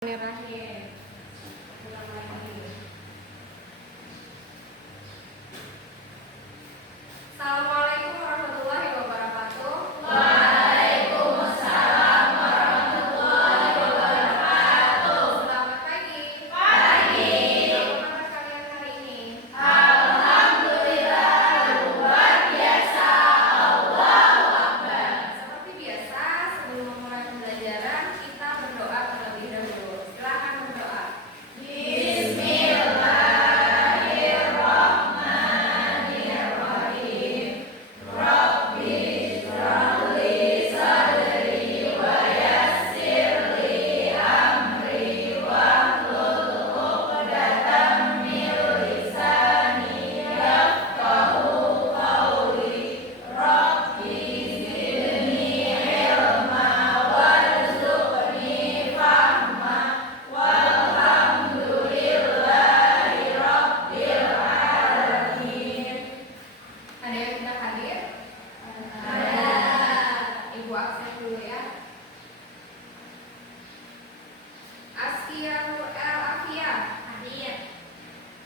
Bismillahirrahmanirrahim. Ulang lagi. Assalamualaikum warahmatullahi wabarakatuh. Waalaikumsalam warahmatullahi wabarakatuh. Selamat pagi. Pagi. Bagaimana kalian hari ini? Alhamdulillah luar biasa. Allahu Akbar. Seperti biasa, sebelum memulai pembelajaran, kita berdoa terlebih dahulu. Silakan berdoa. Bismillahirrahmanirrahim. Rabbi shrahli sadri wa yassirli amri wahlul 'uqdatam min lisani yafqahu qawli. Rabbi zidni ilma warzuqni fahma walhamdulillahi rabbil alamin. Ada yang sudah hadir? Ada. Ibu absen dulu ya. Askia Nur El Afia. Hadir.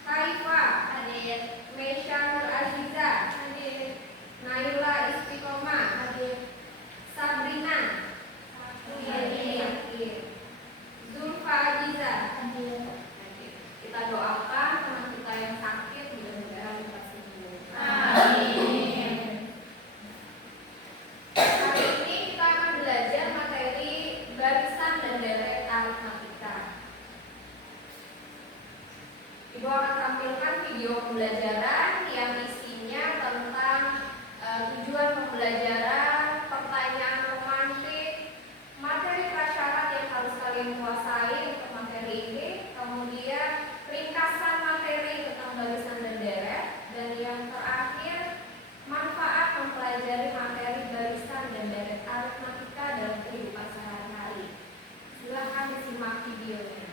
Haifa. Hadir. Mesya Nur Aziza. Hadir. Naila Istiqomah. Hadir. Sabrina. Hadir. Zulfa Aziza. Hadir. Kita doakan teman kita yang sakit mudah-mudahan cepat sembuh. Amin. Hari ini kita akan belajar materi barisan dan deret aritmatika. Ibu akan tampilkan video pembelajaran yang isinya tentang tujuan pembelajaran, pertanyaan romantik, materi prasyarat yang harus kalian kuasai untuk materi ini, kemudian ringkasan materi tentang barisan dan deret, dan yang terakhir manfaat mempelajari materi barisan dan deret aritmatika dalam kehidupan sehari-hari. Silahkan disimak videonya.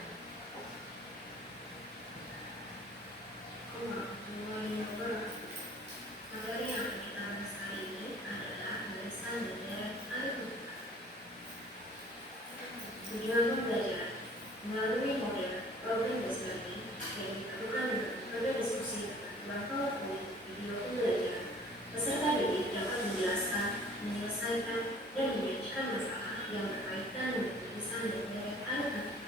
Materi yang kita bahas hari ini adalah barisan dan deret aritmatika. Tujuan pembelajaran melalui model problem based learning yang diperlukan dengan metode diskusi tentang PowerPoint, video pembelajaran. Peserta didik dapat menjelaskan, menyelesaikan, dan menyajikan masalah yang berkaitan dengan barisan dan deret aritmatika.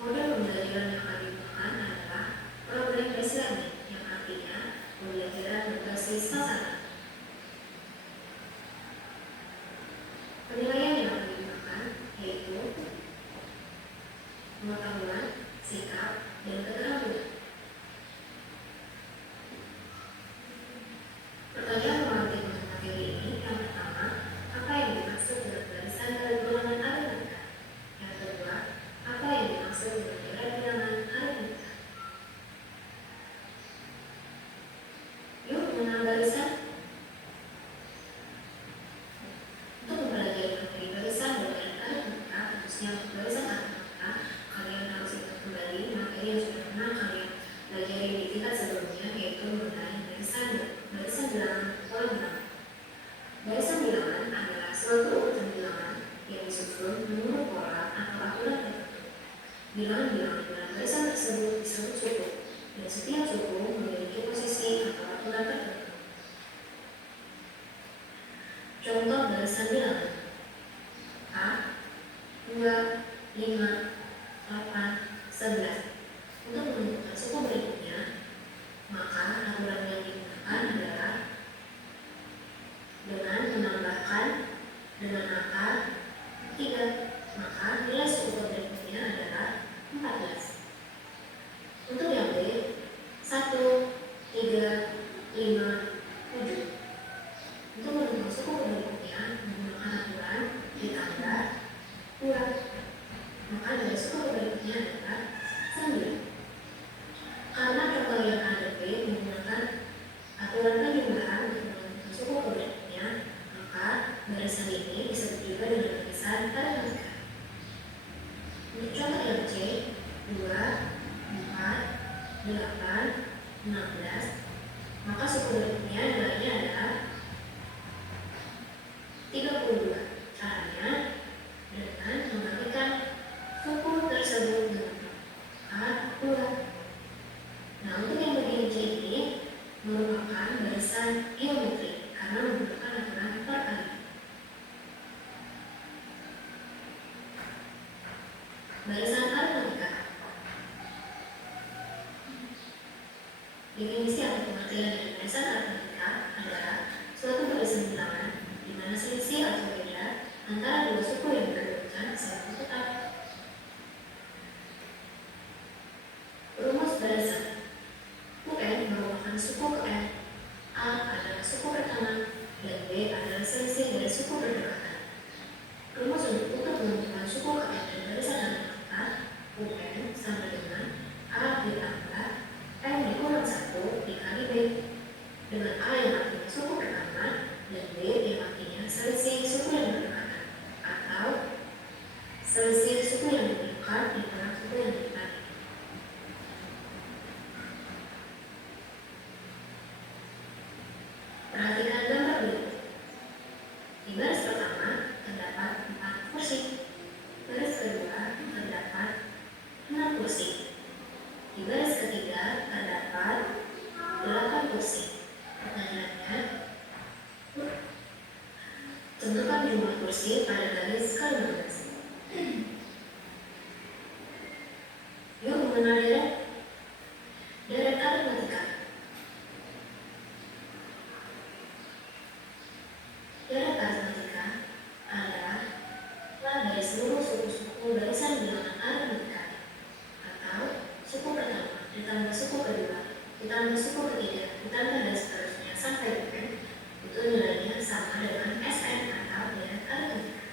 Model pembelajaran yang akan digunakan adalah problem based learning, yang artinya pembelajaran berbasis sasaran. Penilaian yang akan digunakan yaitu pengetahuan, sikap, dan keterampilan. Pertanyaan romantik untuk materi ini yang pertama, apa yang dimaksud dengan barisan dan bilangan aritmatika? Yang kedua, apa yang dimaksud dengan deret bilangan aritmatika? Yuk mengenal barisan. Untuk mempelajari materi barisan dan deret aritmatika, khususnya untuk barisan aritmatika, kalian harus ingat kembali materi yang sudah pernah kalian pelajari di tingkat sebelumnya, yaitu mengenai barisan bilangan pola bilangan. Barisan bilangan adalah suatu urutan bilangan yang disusun menurut pola atau aturan tertentu. Bilangan-bilangan dalam barisan tersebut disebut suku, dan setiap suku memiliki posisi atau aturan tertentu. Contoh barisan bilangan: A, 2, 5, 8, 11. Untuk menentukan suku berikutnya, maka aturan yang digunakan adalah dengan menambahkan dengan angka 3, maka nilai suku berikutnya adalah 14. Untuk yang B, 1, 3, 5, 7. Untuk menentukan suku berikutnya menggunakan aturan ditambah 2, maka nilai suku berikutnya adalah 9. Karena contoh yang ada B menggunakan aturan penjumlahan untuk menentukan suku berikutnya, maka barisan ini disebut juga dengan barisan aritmatika. Untuk contoh yang C, 2, 4, 8, 16, maka suku berikutnya nilainya adalah 32. Caranya dengan Barisan aritmatika. Definisi atau pengertian dari barisan aritmatika adalah suatu barisan bilangan di mana selisih atau beda antara dua suku yang berurutan selalu tetap. Rumus barisan. UN merupakan suku ke N. A adalah suku pertama dan B adalah selisih dari suku berdekatan. Rumus untuk menentukan suku ke N dan barisan aritmatika UN sama dengan A ditambah N dikurang 1 dikali B, dengan A yang artinya suku pertama dan B yang artinya selisih suku yang berdekatan atau selisih suku yang dekat di tengah suku yang dekat. Perhatikan gambar berikut. Di baris pertama terdapat 4 kursi. Baris kedua terdapat 6 kursi. Di baris ketiga terdapat 8 kursi. Pertanyaannya, tentukan jumlah kursi pada garis ke-15. Yuk mengenal deret aritmatika. Deret aritmatika adalah dari seluruh suku-suku barisan bilangan aritmatika atau suku pertama ditambah suku kedua ditambah suku ketiga ditambah dan seterusnya sampai UN, itu nilainya sama dengan SN atau deret aritmatika.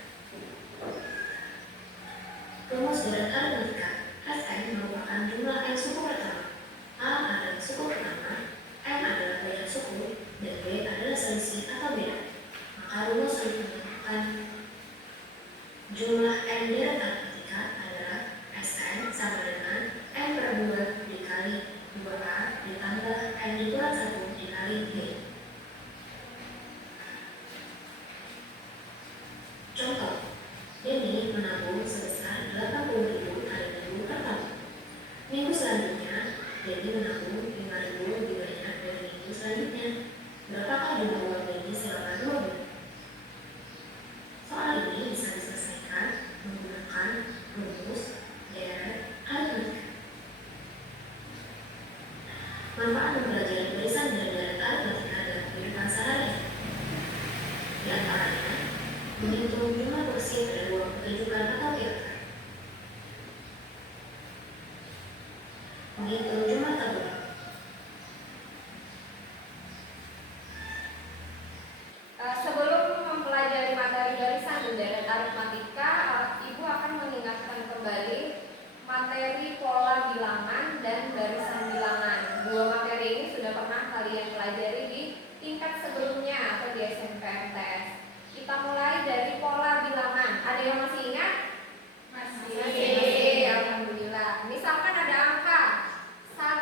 Rumus deret aritmatika. SN merupakan jumlah N suku pertama. A adalah suku pertama, N adalah beda suku, dan B adalah selisih atau beda. Maka rumus untuk menentukan jumlah N deret aritmatika adalah SN sama dengan N per 2 dikali 2A ditambah N dikurang 1 dikali B. Contoh, Denny menabung sebesar 80.000 hari Minggu pertama. Minggu selanjutnya, Denny menabung 5.000 lebih banyak dari minggu selanjutnya. Berapakah jumlah uang Denny selama 2 bulan? Soal ini bisa diselesaikan menggunakan rumus deret aritmatika. Manfaat mempelajari barisan dan deret aritmatika dalam kehidupan sehari-hari. Di antaranya, menghitung jumlah kursi pada ruang pertunjukan atau teater, menghitung jumlah tabungan. Sebelum mempelajari materi barisan dan deret aritmatika, Ibu akan mengingatkan kembali materi pola bilangan dan barisan bilangan. Dua materi ini sudah pernah kalian pelajari di tingkat sebelumnya atau di SNPTS. Kita mulai dari pola bilangan. Ada yang masih ingat? Masih. Alhamdulillah. Misalkan ada angka 1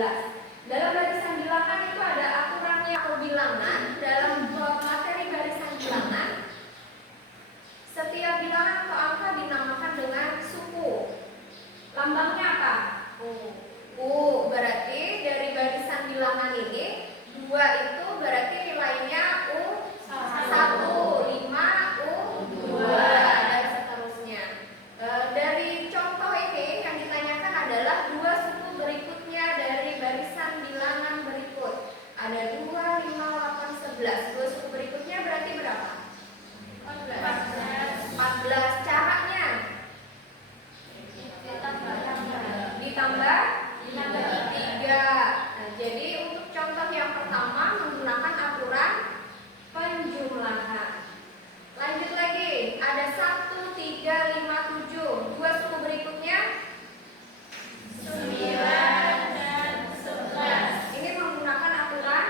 Dalam barisan bilangan itu ada aturannya atau bilangan. Dalam materi barisan bilangan, setiap bilangan atau angka dinamakan dengan suku. Lambangnya apa? U. Berarti dari barisan bilangan ini 2 itu berarti nilainya U1, 5 U2, dan seterusnya. Dari contoh ini yang ditanyakan adalah 2 suku berikutnya dari barisan bilangan berikut. Ada 2, 5, 8, 11. 2 suku berikutnya berarti berapa? 14. Caranya ditambah 3. Nah, jadi untuk contoh yang pertama menggunakan aturan penjumlahan. Lanjut lagi, ada 1, 3, 5, 7. 2 suku berikutnya 9 dan 11. ini menggunakan aturan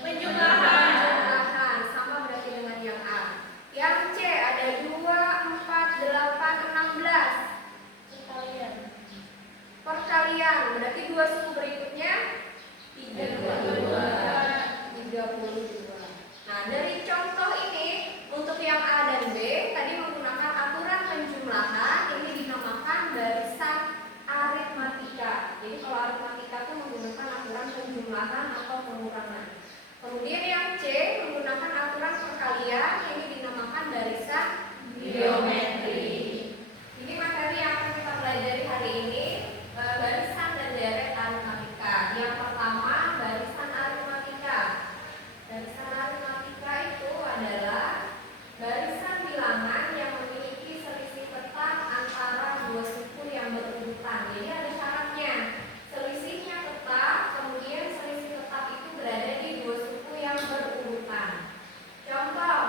Penjumlahan. sama berarti dengan yang A. Yang C ada 2, 4, 8, 16. Perkalian berarti 2 suku berikutnya 32. Nah, dari contoh ini untuk yang A dan B tadi menggunakan aturan penjumlahan, ini dinamakan barisan aritmatika. Jadi kalau aritmatika itu menggunakan aturan penjumlahan atau pengurangan. Kemudian yang C menggunakan aturan perkalian, ini dinamakan barisan geometri. Ini materi yang akan kita pelajari hari ini, barisan dan deret aritmatika. Yang pertama, barisan aritmatika. Barisan aritmatika itu adalah barisan bilangan yang memiliki selisih petak antara 2 suku yang berurutan. Jadi ada syaratnya. Selisihnya tetap, kemudian selisih tetap itu berada di 2 suku yang berurutan. Contoh,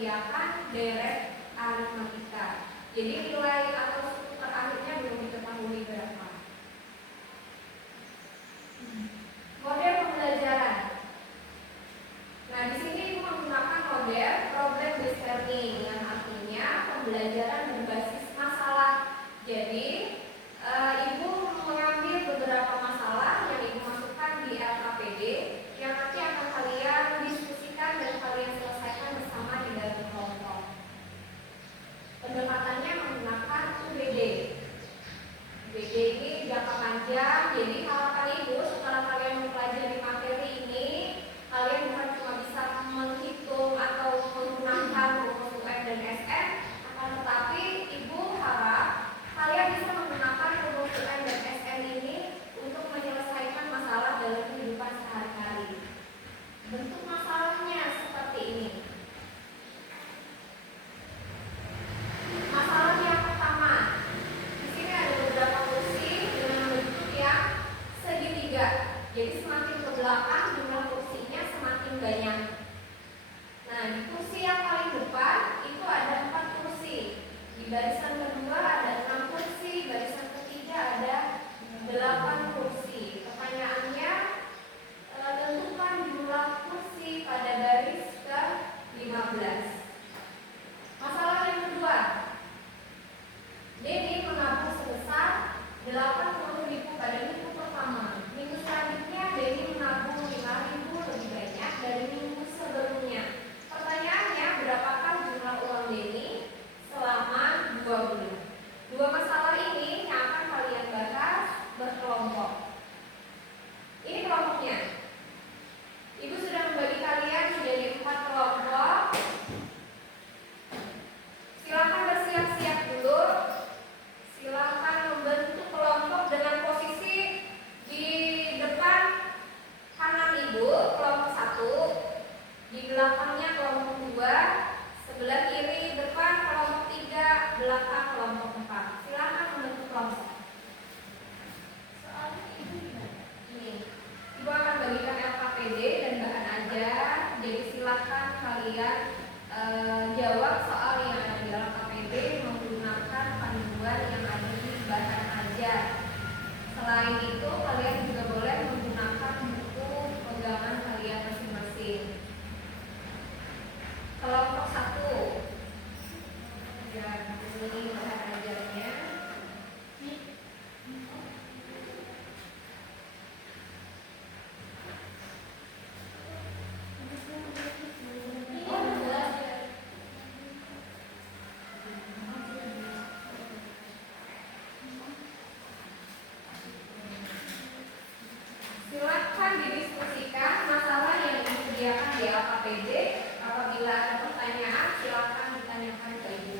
menyediakan deret aritmatika. Jadi nilai atau struktur terakhirnya belum diketahui berapa. Model pembelajaran. Nah, di sini Ibu menggunakan model problem based learning yang artinya pembelajaran berbasis masalah. Jadi, Ibu mengambil beberapa masalah yang Ibu masukkan di LKPD yang nanti akan kalian diskusikan dan kalian selesaikan bersama di dalam kelompok. Pendekatannya menggunakan UBD. UBD ini jangka panjang, jadi harapan Ibu setelah kalian mempelajari materi ini, kalian bukan cuma bisa menghitung atau menggunakan rumus UN dan SN, akan tetapi Ibu harap kalian bisa menggunakan rumus UN dan SN ini untuk menyelesaikan masalah dalam kehidupan sehari-hari. Bentuk masalahnya seperti ini. Masalah yang pertama, di sini ada beberapa kursi dengan bentuk yang segitiga. Jadi semakin ke belakang jumlah kursinya semakin banyak. Nah, di kursi yang paling depan itu ada 4 kursi. Di barisan kedua ada 6 kursi, barisan ketiga ada 8 kursi. Pertanyaannya, tentukan jumlah kursi pada baris ke-15. Masalah yang kedua, Denny menabung sebesar 80.000 pada minggu pertama. Minggu selanjutnya Denny menabung 5.000 lebih banyak dari minggu sebelumnya. Pertanyaannya, berapakah jumlah uang Denny selama 2 bulan? Dua masalah ini yang akan kalian bahas berkelompok. Ini kelompoknya. Ibu sudah membagi kalian menjadi 4 kelompok. Silakan bersiap-siap dulu. Silakan membentuk kelompok dengan posisi di depan kanan Ibu, kelompok 1, di belakangnya kelompok 2, sebelah kiri depan kelompok 3, belakang kelompok 4. Silakan membentuk kelompok. Soalnya Ibu gimana? Ini. Ibu akan bagikan LKPD dan bahan ajar. Jadi silakan kalian jawab soal yang ada di LKPD menggunakan panduan yang ada di bahan ajar. Selain itu, kalian juga boleh menggunakan buku pegangan kalian masing-masing. Kelompok 1. Dan ini bahan ajarnya. Silakan didiskusikan masalah yang disediakan di LKPD. Apabila ada pertanyaan, silakan ditanyakan ke Ibu.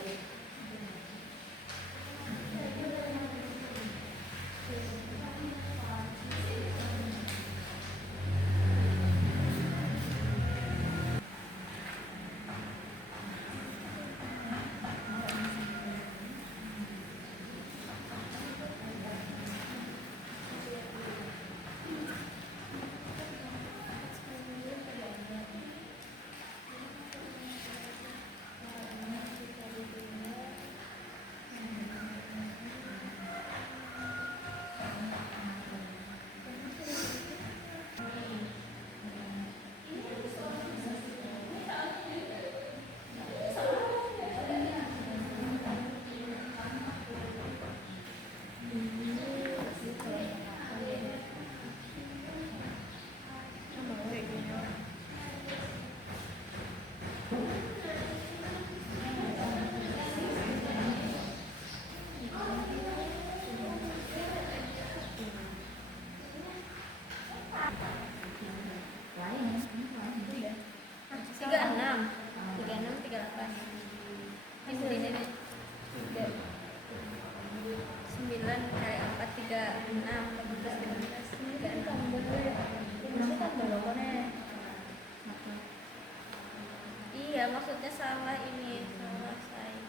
Iya, maksudnya salah ini, salah saya.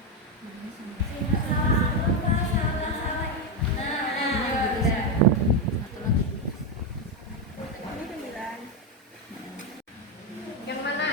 Yang mana?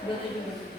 Ini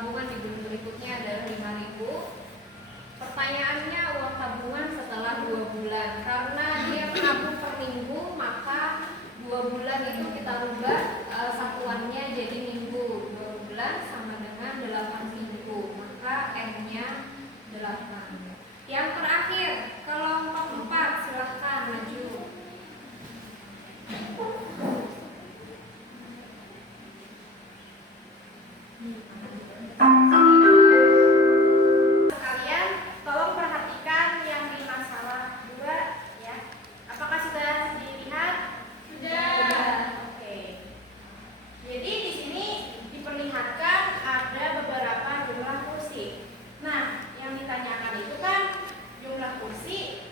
tabungan di bulan berikutnya adalah 5.000. Pertanyaannya, uang tabungan setelah 2 bulan. Karena dia menabung per minggu, maka 2 bulan itu kita rubah satuannya jadi minggu. 2 bulan sama dengan 8 minggu, maka M-nya 8. Yang terakhir, kelompok 4, silahkan maju. Sekalian, tolong perhatikan yang di masalah 2 ya. Apakah sudah dilihat? Sudah. Oke. Jadi di sini diperlihatkan ada beberapa jumlah kursi. Nah, yang ditanyakan itu kan jumlah kursi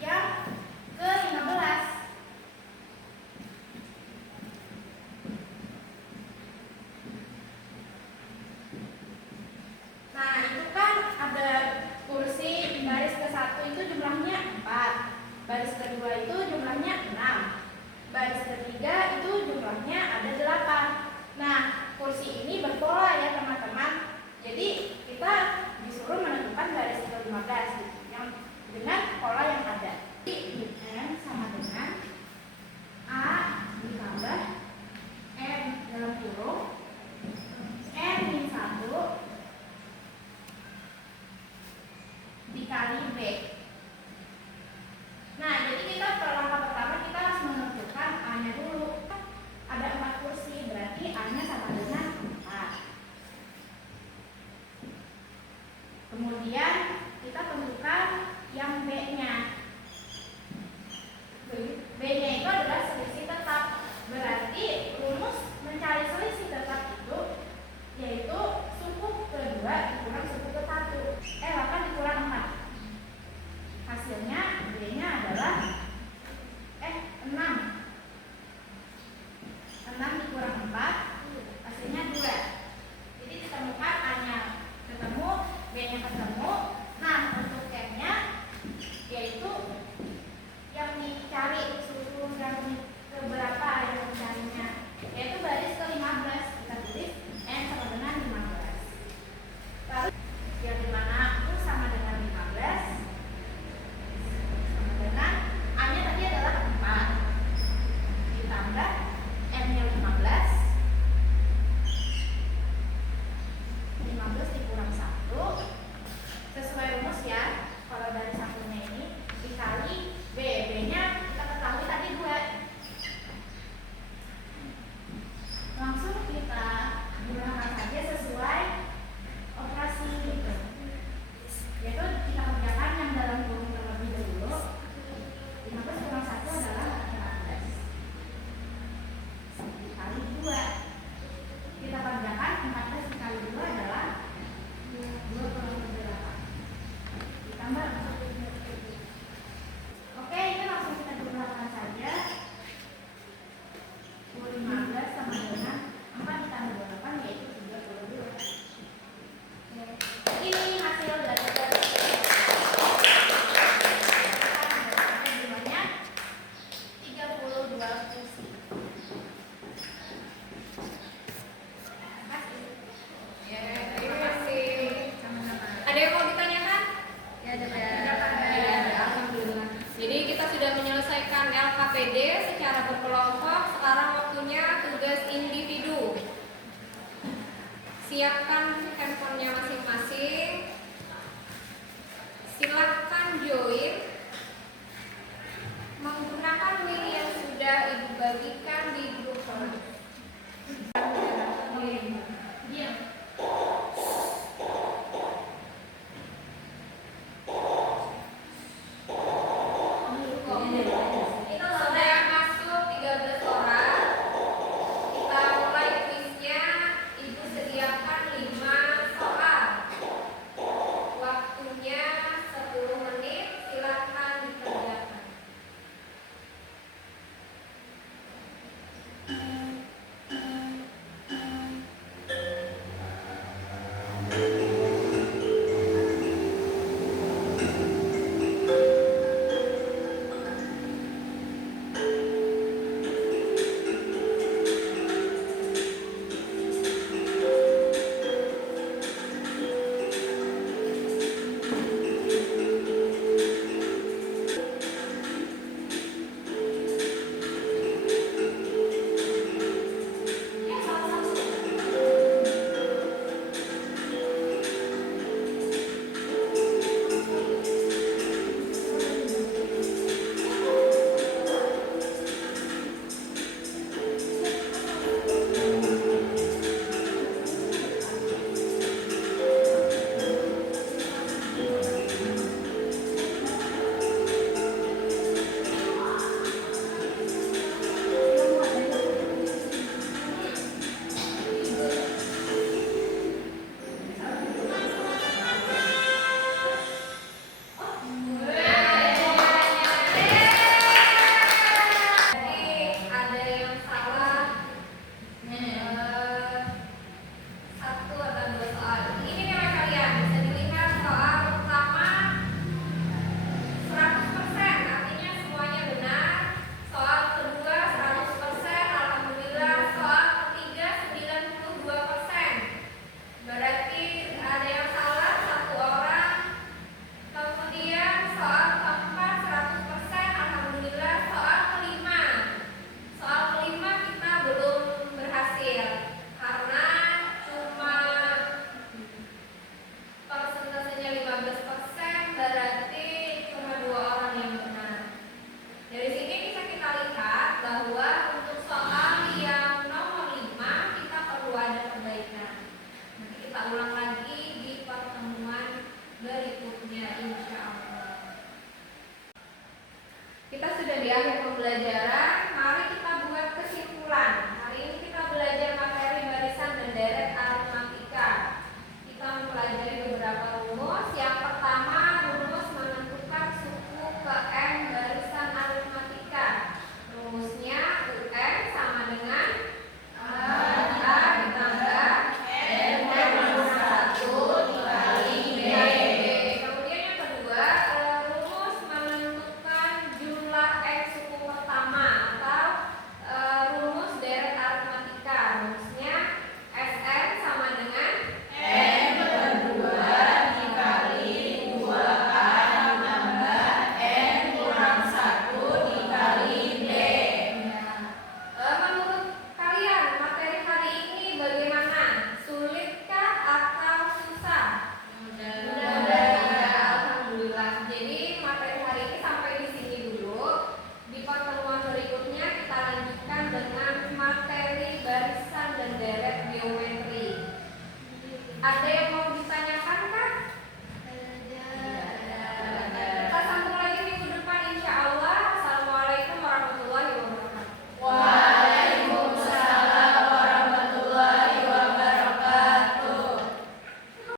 yang ke-15. Nah, itu kan ada kursi baris ke-1 itu jumlahnya 4, baris ke-2 itu jumlahnya 6, baris ke-3 itu jumlahnya ada 8. Nah, kursi ini berpola ya teman-teman. Jadi kita disuruh menentukan baris ke-15 yang dengan pola yang ada. Jadi M sama dengan A ditambah M dalam kurung N-1 dikali B. Nah, jadi kita langkah pertama kita harus menentukan A-nya dulu. Ada 4 kursi, berarti A-nya sama dengan 4. Kemudian kita tentukan yang B-nya. B-nya itu adalah selisih tetap. Berarti rumus mencari selisih tetap itu yaitu suku kedua dikurang suku ke-1. 8 dikurang 4. Hasilnya B-nya adalah 6. 6 dikurang 4 hasilnya 2. Jadi ditemukan A-nya ketemu, B-nya ketemu. Nah, untuk M-nya yaitu yang dicari suku yang keberapa yang dicarinya, yaitu baris ke-15. Kita tulis N sama dengan 15. Lalu yang dimana U sama dengan 15 sama dengan A-nya tadi adalah 4 ditambah M-nya 15 dikurang 1 sesuai rumus ya. Kalau dari satunya ini dikali B-nya kita ketahui tadi 2. Langsung kita gunakan saja sesuai operasi gitu. Yaitu kita kerjakan yang dalam kurung terlebih dahulu. 15 kurang 1 adalah 15 dikali 2. Kita kerjakan 14 dikali 2 adalah 28 ditambah 4. Oke, ini langsung kita gunakan saja. 15 sama dengan 4 ditambah 28 yaitu 32. Oke. Ini hasil dari jumlahnya 32 kursi. Terima kasih. Ada yang mau ditanyakan? Ya, ada. Alhamdulillah. Jadi kita sudah menyelesaikan LKPD secara berkelompok. Sekarang waktunya tugas individu. Siapkan handphonenya masing-masing. Silakan join menggunakan link yang sudah Ibu bagikan.